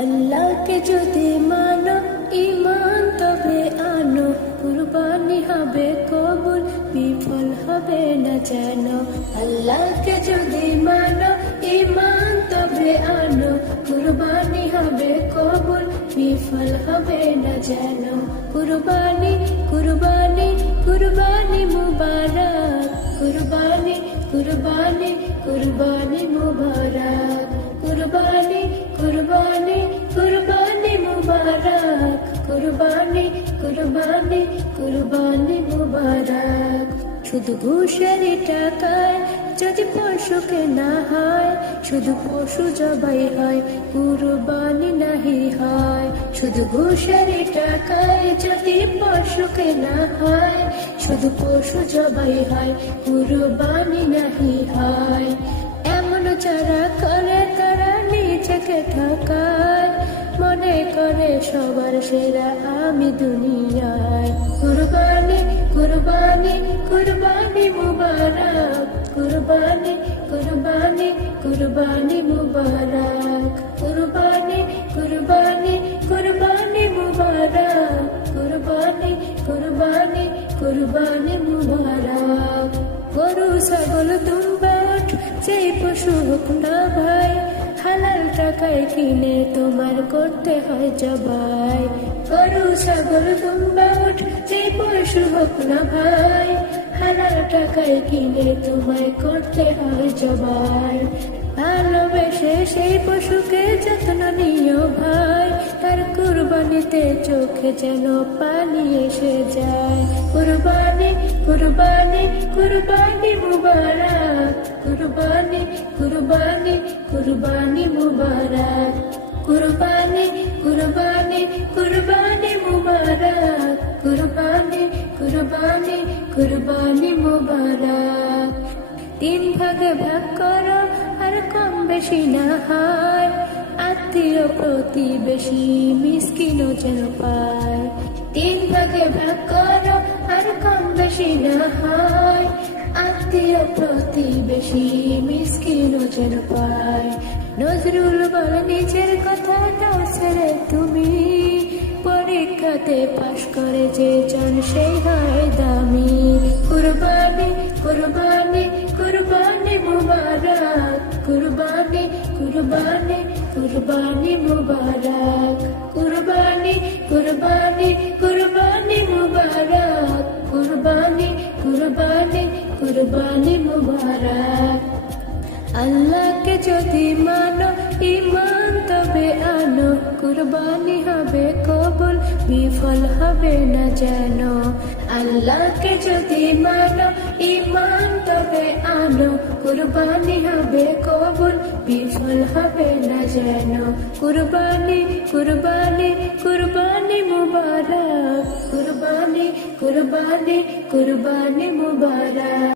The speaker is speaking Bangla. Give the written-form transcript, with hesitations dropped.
আল্লাহকে যদি মানো ঈমান তবে আনো, কুরবানি হবে কবুল, বিফল হবে না যেন। আল্লাহকে যদি মানো ঈমান তবে আনো, কুরবানি হবে কবুল, বিফল হবে না যেন। কুরবানি কুরবানি কুরবানি মুবারক, কুরবানি কুরবানি কুরবানি মুবারক, কুরবানি কুরবানি কুরবানি মুবারক, কুরবানি কুরবানি কুরবানি মুবারক। শুধু ঘুষের টাকায় যদি পশু কেনা হয়, শুধু পশু জবাই হয়, কুরবানি নাহি হয়। শুধু ঘুষের টাকায় যদি পশু কেনা হয়, শুধু পশু জবাই হয়, কুরবানি নাহি হয়। এমন যারা করে তারা নিজেকে ঠকায়, মনে করে সবার সেরা আমি দুনিয়ায়। কুরবানি কুরবানি কুরবানি মুবারক, কুরবানি কুরবানি কুরবানি মুবারক, কুরবানি কুরবানি কুরবানি মুবারক, কুরবানি কুরবানি কুরবানি মুবারক। গরু ছাগল দুম্বা উট যেই পশু হোক না ভাই, হালাল টাকায় কিনে তোমার করতে হয় জবাই। গরু ছাগল দুম্বা উট যেই পশু হোক না ভাই, হালাল টাকায় কিনে তোমায় করতে হয় জবাই। ভালোবেসে সেই পশুকে যত্ন নিও ভাই, তার কুরবানিতে চোখে যেন পানি এসে যায়। কুরবানি কুরবানি কুরবানি মুবারক, কুরবানি কুরবানি কুরবানি মুবারক, কুরবানি কুরবানি কুরবানি মুবারক, কুরবানি কুরবানি কুরবানি মুবারক। তিন ভাগে ভাগ করো আর কম বেশি না হয়, আত্মীয় প্রতিবেশী মিসকিনও যেন পায়। তিন ভাগে ভাগ করো আর কম বেশি না হয়, আত্মীয় প্রতিবেশী মিসকিনও যেন পায়। নজরুল বলে নিজের কথা দাও ছেড়ে তুমি, পরীক্ষাতে পাশ করে যে জন সেই হয় দামি। কুরবানি কুরবানি কুরবানি মুবারক, কুরবানি কুরবানি কুরবানি মুবারক, কুরবানি কুরবানি কুরবানি মুবারক, কুরবানি কুরবানি কুরবানি মুবারক। আল্লাহকে যদি মানো ঈমান তবে আনো, কুরবানি হবে কবুল, বিফল হবে না যেন। আল্লাহকে যদি মানো ঈমান তবে আনো, কুরবানি হবে কবুল, বিফল হবে না যেন। কুরবানি কুরবানি কুরবানি মুবারক, কুরবানি কুরবানি কুরবানি মুবারক।